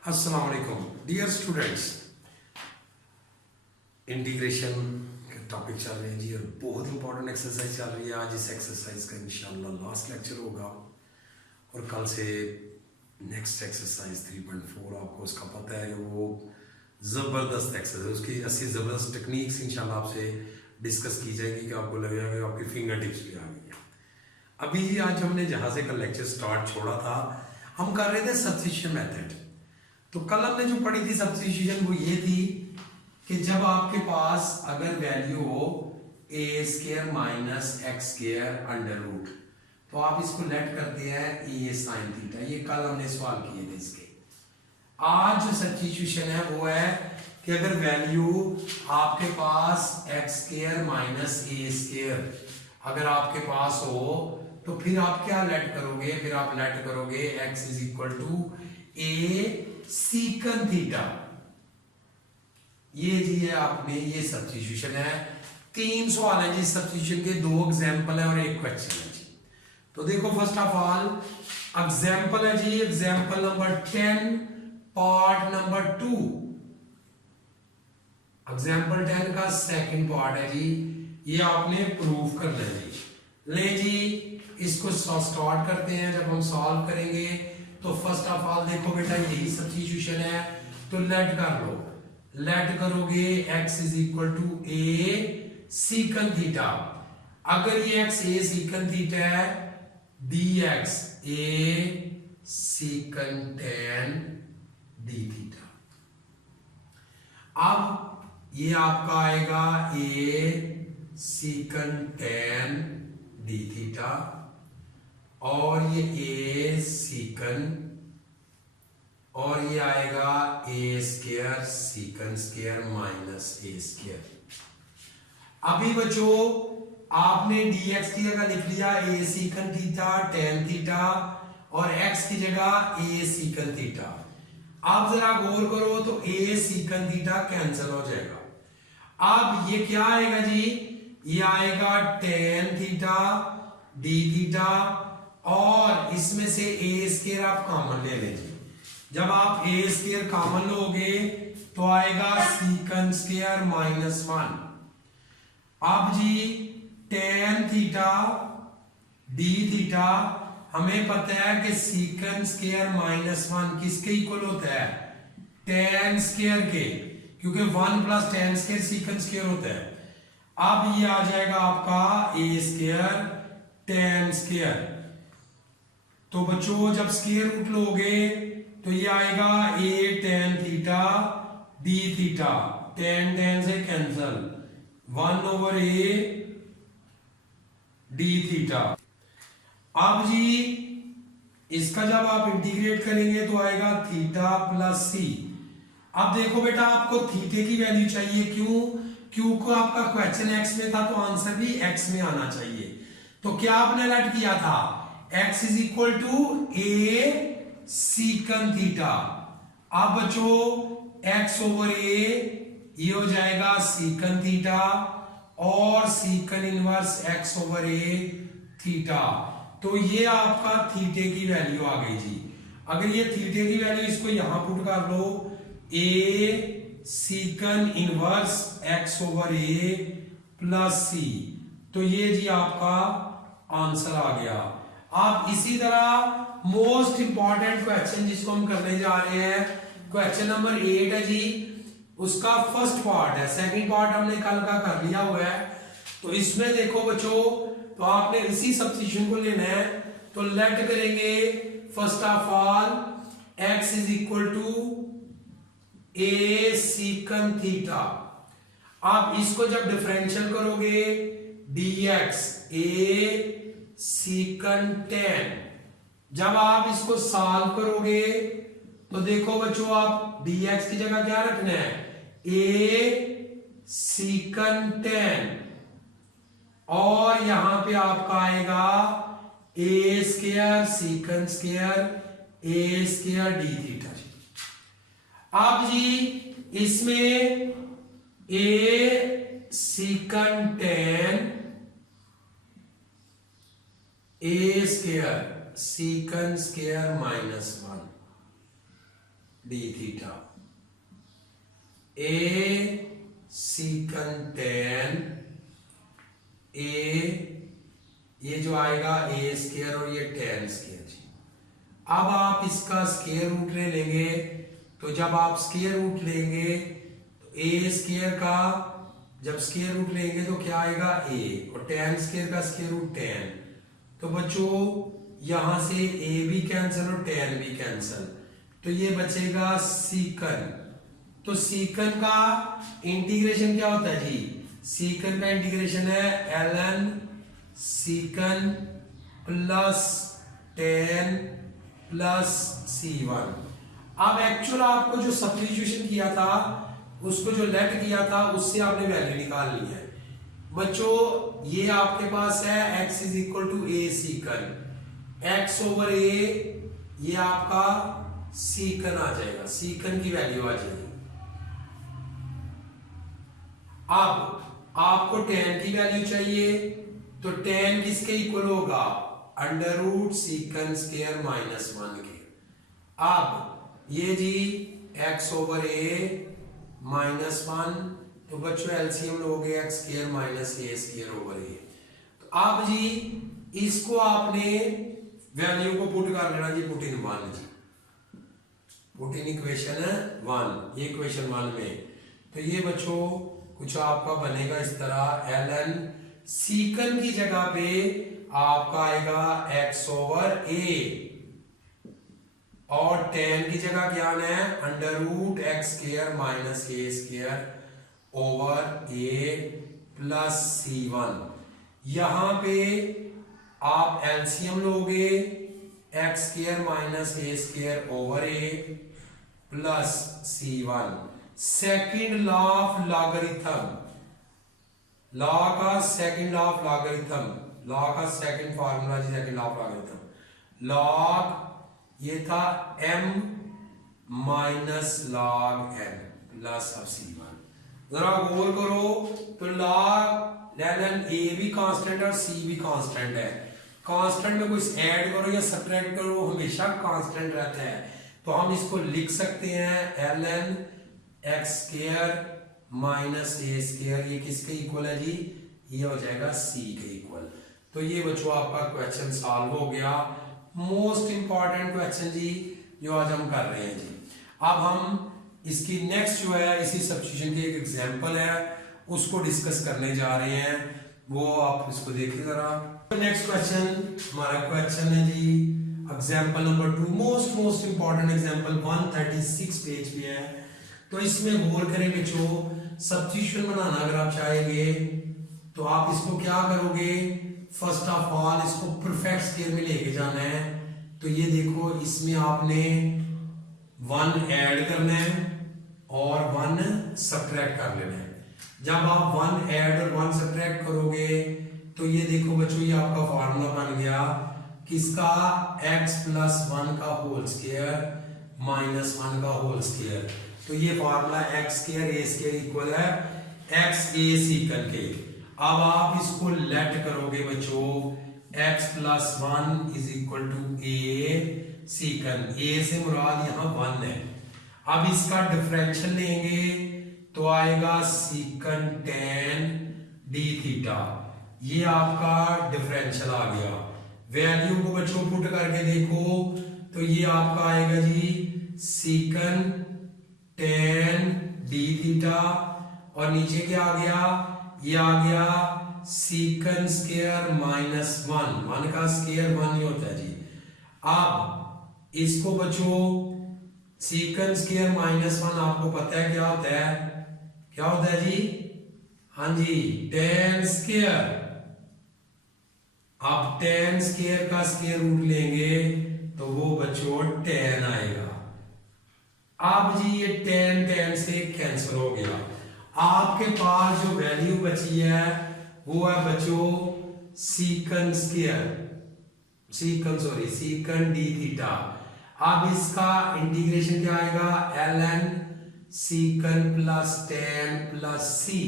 अस्सलाम वालेकुम dear students. Integration के टॉपिक चल रहे हैं जी और बहुत इंपॉर्टेंट एक्सरसाइज चल रही है। आज इस एक्सरसाइज का इंशाल्लाह लास्ट लेक्चर होगा और कल से नेक्स्ट एक्सरसाइज 3.4 आपको उसका पता है कि वो ज़बरदस्त एक्सरसाइज, उसकी ऐसी ज़बरदस्त टेक्निक्स इंशाल्लाह आपसे डिस्कस की जाएगी कि आपको लगेगा कि आपकी फिंगर टिप्स भी आ गई है। अभी जी आज हमने जहाँ से कल लेक्चर स्टार्ट छोड़ा था, हम कर रहे थे सब्स्टिट्यूशन मेथड। तो कल हमने जो पढ़ी थी सब्स्टिट्यूशन वो ये थी कि जब आपके पास अगर वैल्यू हो A square minus X square under root, तो आप इसको लेट करते हैं ए साइन थीटा। ये कल हमने सवाल किए थे इसके। आज जो सब्स्टिट्यूशन है वो है कि अगर वैल्यू आपके पास x square minus A square अगर आपके पास हो तो फिर आप क्या लेट करोगे? फिर आप लेट करोगे X is equal to A secant theta. ये जी है आपने, ये सब्स्टिट्यूशन है। 3 सवाल है जी सब्स्टिट्यूशन के, 2 एग्जांपल है और 1 क्वेश्चन है जी। तो देखो फर्स्ट ऑफ ऑल एग्जांपल है जी, example number 10 part number 2। Example 10 का सेकंड पार्ट है जी, ये आपने प्रूफ करना है जी। ले जी इसको स्टार्ट करते हैं। जब हम सॉल्व करेंगे तो फर्स्ट ऑफ ऑल देखो बेटा यही सब्स्टिट्यूशन है, तो लेट कर लो। लेट करोगे x is equal to A secant theta. अगर ये x ए सीकन थीटा है, dx A secant tan D theta. अब ये आपका आएगा A secant tan D theta और ये ए सीकन और ये आएगा A square secant square minus A square. अभी बच्चों आपने dx की जगह लिख लिया A secant theta tan theta और x की जगह ए सीकन थीटा। आप जरा गौर करो तो ए सीकन थीटा कैंसिल हो जाएगा। अब ये क्या आएगा जी? ये आएगा टेन थीटा डी थीटा और इसमें से ए स्क्वायर आप कॉमन ले लेंगे। जब आप ए स्क्वायर कॉमन लोगे तो आएगा सीकन स्क्वायर माइनस 1। अब जी टेन थीटा डी थीटा हमें पता है कि सीकन स्क्वायर माइनस 1 किसके इक्वल होता है? टेन स्क्वायर के, क्योंकि 1 plus ten square secant square होता है। अब ये आ जाएगा आपका ए स्क्वायर टेन स्क्वायर। तो बच्चों जब स्क्वायर रूट लोगे तो ये आएगा A tan theta D theta, tan tan से cancel, 1 over A D theta. अब जी इसका जब आप इंटीग्रेट करेंगे तो आएगा थीटा प्लस सी। अब देखो बेटा आपको थीटे की वैल्यू चाहिए, क्यों को आपका क्वेश्चन एक्स में था तो आंसर भी एक्स में आना चाहिए। तो क्या आपने लेट किया था? x is equal to A secant theta. अब बच्चों x ओवर ए ये हो जाएगा सीकन थीटा और सीकन इनवर्स x ओवर ए थीटा। तो ये आपका थीटे की वैल्यू आ गई जी। अगर ये थीटे की वैल्यू इसको यहां पुट कर लो, ए सीकन inverse x over A plus सी, तो ये जी आपका आंसर आ गया। आप इसी तरह मोस्ट इंपॉर्टेंट क्वेश्चन जिसको हम करने जा रहे हैं, क्वेश्चन नंबर 8 है जी, उसका फर्स्ट पार्ट है। सेकंड पार्ट हमने कल का कर लिया हुआ है। तो इसमें देखो बच्चों, तो आपने इसी सब्स्टिट्यूशन को लेना है। तो लेट करेंगे first of all x is equal to A secant theta. आप इसको जब डिफरेंशियल करोगे dx ए सीकन टेन, जब आप इसको सॉल्व करोगे तो देखो बच्चों आप dx की जगह क्या रखना है? ए सीकन टेन और यहां पे आपका आएगा A square secant square A square D theta. अब जी इसमें A secant tan A square secant square minus 1 D theta, A secant tan A, ये जो आएगा ए स्क्वायर और ये टेन स्क्वायर जी। अब आप इसका स्क्वायर रूट ले लेंगे, तो जब आप स्क्वायर रूट लेंगे तो ए स्क्वायर का जब स्क्वायर रूट लेंगे तो क्या आएगा ए, और टेन स्क्वायर का स्क्वायर रूट टेन। तो बच्चों यहां से ए भी कैंसिल और टेन भी कैंसिल, तो ये बचेगा सीकन। तो सीकन का इंटीग्रेशन क्या होता है जी, सीकन का इंटीग्रेशन है ln secant plus tan plus C1। अब एक्चुअल आपको जो सब्स्टिट्यूशन किया था, उसको जो लेट किया था, उससे आपने वैल्यू निकालनी है बच्चों। ये आपके पास है x is equal to A secant, x over A, ये आपका सीकन आ जाएगा, सीकन की वैल्यू आ जाएगी। अब आपको टेन की वैल्यू चाहिए, तो टेन किसके इक्वल होगा, अंडर रूट सीकन स्क्वायर माइनस 1 के। अब ये जी x ओवर ए माइनस 1, तो बच्चों एलसीएम लोगे x square minus A square over ए। तो अब जी इसको आपने वैल्यू को पुट कर लेना जी, पुट इन 1 जी, पुट इन इक्वेशन 1, ये इक्वेशन 1 में। तो ये बच्चों कुछ आपका बनेगा इस तरह, ln सीकन की जगह पे आपका आएगा x ओवर ए, और टेन की जगह क्या आना है, under root X square minus A square over A plus C1। यहां पे आप एलसीएम लोगे, X square minus A square over A plus C1। Second law of logarithm, law का second law of logarithm, law का second formula जी, second law of logarithm, log ये था m minus log n plus अब C1। जरा गौर करो, तो लॉग ln a भी कांस्टेंट और c भी कांस्टेंट है। कांस्टेंट में कुछ ऐड करो या सब्ट्रैक्ट करो, हमेशा कांस्टेंट रहता है। तो हम इसको लिख सकते हैं ln x square minus A square, ये किसके इक्वल है जी, ये हो जाएगा c के इक्वल। तो ये बच्चों आपका क्वेश्चन सॉल्व हो गया, मोस्ट इंपॉर्टेंट क्वेश्चन जी जो आज हम कर रहे हैं जी। अब हम इसकी नेक्स्ट जो है, इसी सब्स्टिट्यूशन की एक एग्जांपल है, उसको डिस्कस करने जा रहे हैं, वो आप इसको देखिए जरा। नेक्स्ट क्वेश्चन हमारा क्वेश्चन है जी example number 2, most important example 136 page पे है। तो इसमें गौर करें बच्चों, सब्स्टिट्यूशन बनाना अगर आप चाहेंगे तो आप इसको क्या करोगे, फर्स्ट ऑफ ऑल इसको परफेक्ट स्केल में लेके जाना है। तो ये देखो, इसमें आपने 1 ऐड करना है और 1 सब्ट्रैक्ट कर लेना है। जब आप 1 ऐड और 1 सब्ट्रैक्ट करोगे तो ये देखो बच्चों, ये आपका फॉर्मूला बन गया किसका, x प्लस 1 का होल स्क्वायर माइनस 1 का होल स्क्वायर। तो ये फॉर्मूला x स्क्वायर ए स्क्वायर इक्वल है x a सीकन के। अब आप इसको लेट करोगे बच्चों, x plus 1 is equal to a secant, a से मुराद यहां 1 है। अब इसका डिफरेंशियल लेंगे तो आएगा सीकन टेन डी थीटा, ये आपका डिफरेंशियल आ गया। वैल्यू को बच्चों पुट करके देखो तो ये आपका आएगा जी सीकन टेन डी थीटा, और नीचे क्या आ गया, ये आ गया सीकन स्क्वायर माइनस 1 का स्क्वायर 1 ही होता है जी। अब इसको बच्चों सीकन स्क्वायर माइनस 1 आपको पता है क्या होता है, क्या होता है जी, हाँ जी टेन स्क्वायर। अब टेन स्क्वायर का स्क्वायर रूट लेंगे तो वो बच्चों 10 आएगा। अब जी ये 10 से कैंसिल हो गया, आपके पास जो वैल्यू बची है वो है बच्चों सीकन स्क्वायर, सीकन डी थीटा। अब इसका इंटीग्रेशन क्या आएगा, ln secant plus 10 plus c।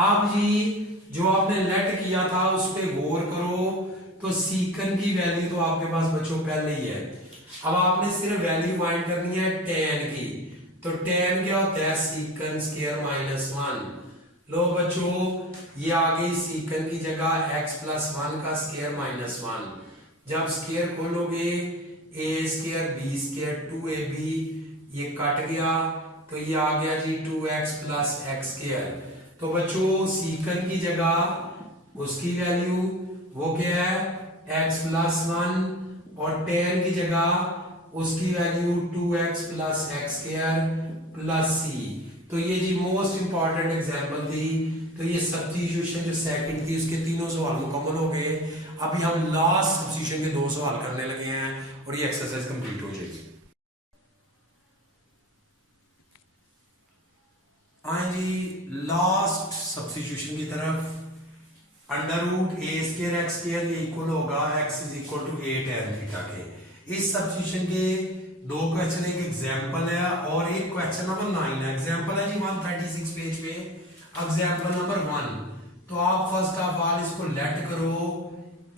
अब जी जो आपने लेट किया था उस पे गौर करो, तो सीकन की वैल्यू तो आपके पास बच्चों पहले ही है। अब आपने सिर्फ वैल्यू फाइंड करनी है tan की, तो tan क्या होता है सीकन स्क्वायर माइनस 1। लो बच्चों ये आ गई सीकन की जगह x प्लस 1 का स्क्वायर माइनस 1। जब स्क्वायर खोलोगे a square b square 2ab ये कट गया तो ये आ गया जी 2x प्लस एक्स स्क्वायर। तो बच्चों सीकन की जगह उसकी वैल्यू वो क्या है x प्लस 1 और tan की जगह उसकी value 2x plus x square plus c। तो ये जी मोस्ट इंपॉर्टेंट एग्जांपल थी। तो ये सब्स्टिट्यूशन जो सेकंड थी उसके तीनों सवाल मुकम्मल हो गए। अभी हम लास्ट सब्स्टिट्यूशन के 2 सवाल करने लगे हैं और ये एक्सरसाइज कंप्लीट हो जाएगी। आए जी लास्ट सब्स्टिट्यूशन की तरफ। Under root a square x square ये इक्वल होगा x is equal to a tan theta के। इस सब्स्टिट्यूशन के 2 क्वेश्चन, एक एग्जांपल है और एक क्वेश्चन नंबर 9 है। एग्जांपल है जी 136 पेज पे। एग्जांपल नंबर 1, तो आप फर्स्ट ऑफ ऑल इसको लेट करो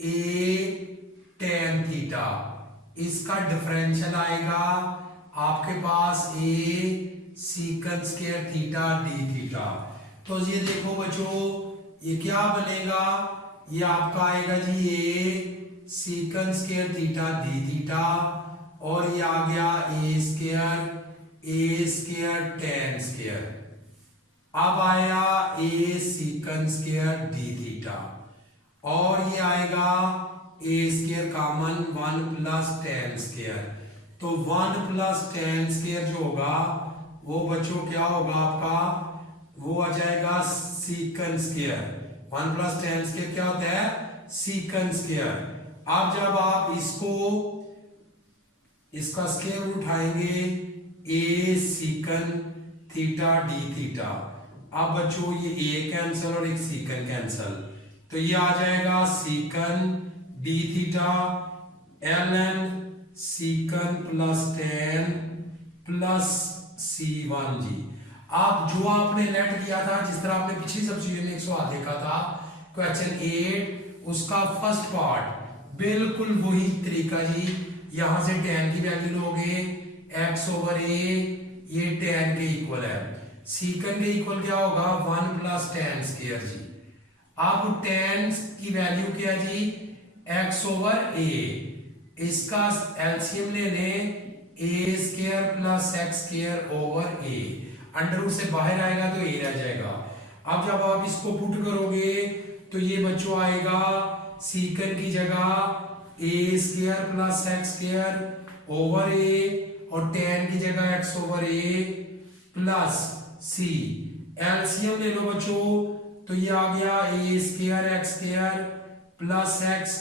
a tan थीटा, इसका डिफरेंशियल आएगा आपके पास a secant square theta d theta. तो ये देखो बच्चों ये क्या बनेगा, ये आपका आएगा जी a secant square theta d theta और ये आ गया a स्क्वायर tan स्क्वायर। अब आया a secant square d theta और ये आएगा a square common 1 plus tan square. तो 1 प्लस tan स्क्वायर जो होगा वो बच्चों क्या होगा आपका, वो आ जाएगा सीकन स्क्वायर। 1 प्लस tan स्क्वायर क्या होता है सीकन स्क्वायर। अब जब आप इसका स्क्वायर रूट उठाएंगे a सीकन थीटा d थीटा। अब बच्चों ये a कैंसिल और एक सीकन कैंसिल, तो ये आ जाएगा secant d theta ln secant plus tan plus c1 जी। अब जो आपने लेट किया था, जिस तरह आपने पिछली सब्स्टिट्यूशन में एक सवाल देखा था क्वेश्चन 8 उसका फर्स्ट पार्ट बिल्कुल वही तरीका जी। यहां से tan की वैल्यू लोगे x ओवर a, ये tan के इक्वल है। सीकन के इक्वल क्या होगा 1 प्लस tan स्क्वायर जी। अब tan की वैल्यू क्या है जी x ओवर a, इसका एलसीएम ले लें a square plus x square over a। Under root से बाहर आएगा तो a रह जाएगा। अब जब आप इसको पुट करोगे तो ये बच्चों आएगा सीकन की जगह a square plus x square over a और tan की जगह x over a plus c। LCM ले लो बच्चों तो ये आ गया a square x square plus x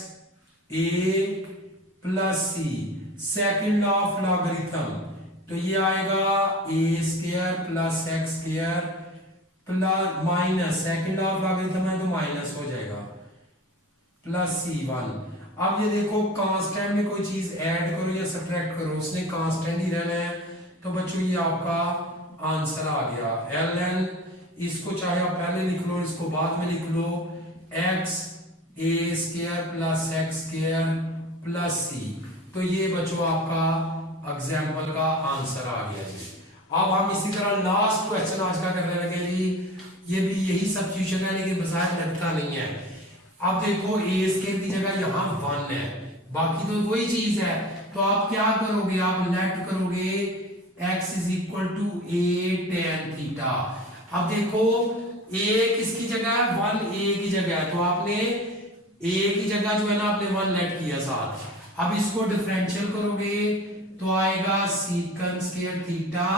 a plus c। Second of logarithm तो ये आएगा a square plus x square plus minus, second of logarithm है तो माइनस हो जाएगा प्लस c1। अब ये देखो कांस्टेंट में कोई चीज ऐड करो या सब्ट्रैक्ट करो, उसने कांस्टेंट ही रहना है। तो बच्चों ये आपका आंसर आ गया ln, इसको चाहे आप पहले लिख लो इसको बाद में लिख लो, x a square plus x square plus c। तो ये बच्चों आपका एग्जाम्पल का आंसर आ गया जी। अब हम इसी तरह लास्ट क्वेश्चन आज का करने लगे जी। ये भी यही सब्स्टिट्यूशन है लेकिन बजाय लगता नहीं है। अब देखो a स्क्वायर की जगह यहाँ 1 है, बाकी तो वही चीज है। तो आप क्या करोगे, आप नेट करोगे x is equal to a tan theta. अब देखो a किसकी जगह है 1 a की जगह है, तो आपने a की जगह जो है ना आपने 1 नेट किया साथ। अब इसको डिफरेंशियल करोगे तो आएगा सीकन स्क्वायर थीटा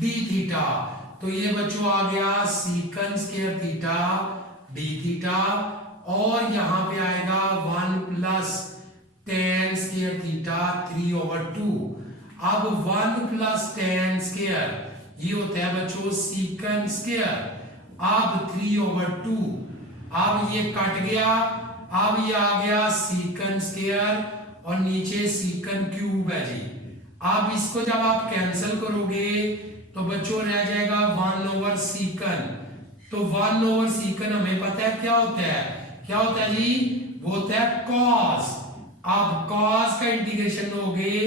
d थीटा। तो ये बच्चों आ गया सीकन स्क्वायर थीटा d थीटा और यहां पे आएगा 1 plus tan square theta 3 over 2। अब 1 प्लस tan स्क्वायर ये होता है बच्चों सीकन स्क्वायर, अब 3 ओवर 2। अब ये कट गया, अब ये आ गया सीकन स्क्वायर और नीचे सीकन क्यूब है जी। अब इसको जब आप कैंसिल करोगे तो बच्चों रह जाएगा 1 ओवर सीकन। तो 1 ओवर सीकन हमें पता है क्या होता है, क्या होता है जी, वो होता है कॉस। अब कॉस का इंटीग्रेशन लोगे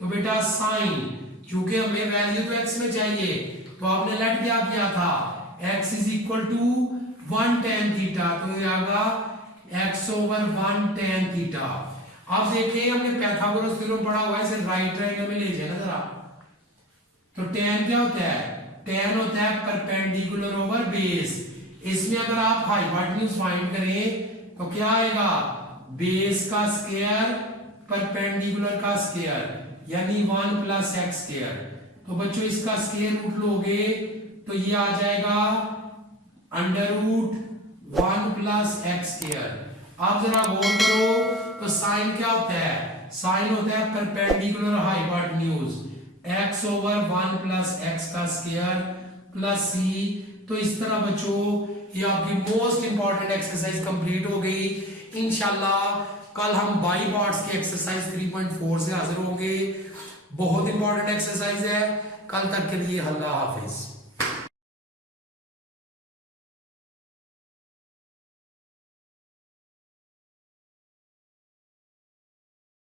तो बेटा साइन, क्योंकि हमें वैल्यू तो x में चाहिए, तो आपने लेट क्या किया था, x is equal to 1 tan theta, तो ये आएगा x ओवर 1 tan थीटा। अब देखिए हमने पाइथागोरस थ्योरम पढ़ा हुआ है, इसे राइट ट्रायंगल में ले जाए ना जरा। तो tan क्या होता है, tan होता है परपेंडिकुलर ओवर बेस। इसमें अगर आप हाइपोटेन्यूज फाइंड करें तो क्या आएगा, बेस का स्क्वायर परपेंडिकुलर का स्क्वायर यानी 1 प्लस एक्स स्क्वायर। तो बच्चों इसका स्क्वायर रूट लोगे तो ये आ जाएगा under root 1 plus x square. आप जरा गौर करो तो साइन क्या होता है, साइन होता है perpendicular hypotenuse x over 1 plus x का स्क्वायर प्लस c। तो इस तरह बच्चों ये आपकी मोस्ट इंपॉर्टेंट एक्सरसाइज कंप्लीट हो गई। इंशाल्लाह कल हम बाई पार्ट्स की एक्सरसाइज 3.4 से हाजिर होंगे। बहुत इंपॉर्टेंट एक्सरसाइज है। कल तक के लिए अल्लाह हाफिज।